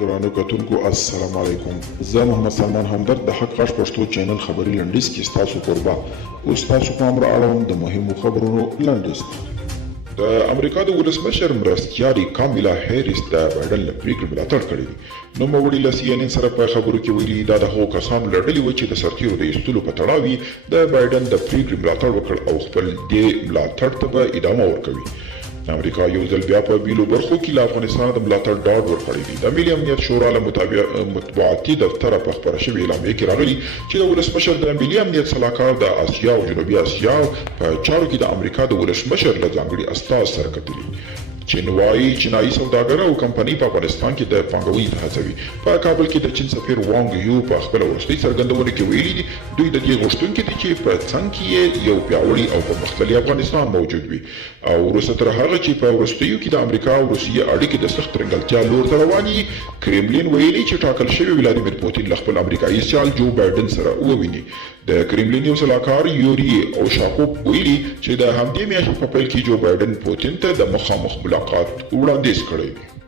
درانه کتونکو السلام علیکم. زه محمد سلمان همدرد د حق غږ پښتو چینل خبري لنډیز کې ستاسو قربا اوس تاسو پام را اړوم د مهمو خبرونو لنډیز. د امریکا د ولسمشر مرستیالې کاملا هیریس د بایډن له پریکړې ملاتړ کړی دی. نوموړي له سی ان ان سره په خبرو کې ویلي دا د هغو کسانو له ډلې وه چې د سرتیرو د ایستلو په تړاو یې د بایډن د پریکړې ملاتړ وکړ او خپل دې ملاتړ ته به ادامه ورکوي. امریکا یو ځل بیا په بیلو برخو کې له افغانستان د ملاتړ ډاډ ورکړی دی. د ملي امنیت شورا له مطبوعاتي دفتره په خپره شوې اعلامیه کې راغلي چې د ولسمشر د ملي امنیت سلاکار د اسیا او جنوبي اسیا په چارو کې د امریکا د ولسمشر له ځانګړي استازي سره کتلي. چین وايي چینایي سوداګر او کمپنۍ په افغانستان کې د پانګونې هڅوي. په کابل کې د چین سفیر وانګ یو په خپله وروستۍ څرګندونه کې ویلي دي دوی د دې غوښتونکي دي چې په څنګ کې یو پیاوړي او پرمختللی افغانستان موجود وي او وروسته تر هغه چې په وروستیو کې د امریکا او روسیې اړیکې د سخت ترنګلتیا لور ته روانې کرملین ویلي چې ټاکل شوی ولادیمیر پوتین له خپل امریکایي سیال جو بایډن سره وویني. د کرملین یو سلاکار یوري اوشاکوف ویلي چې د همدې میاشتې په پیل کې جو بایډن پوتین ته د مخامخ ملاقات وړاندیز کړی دی.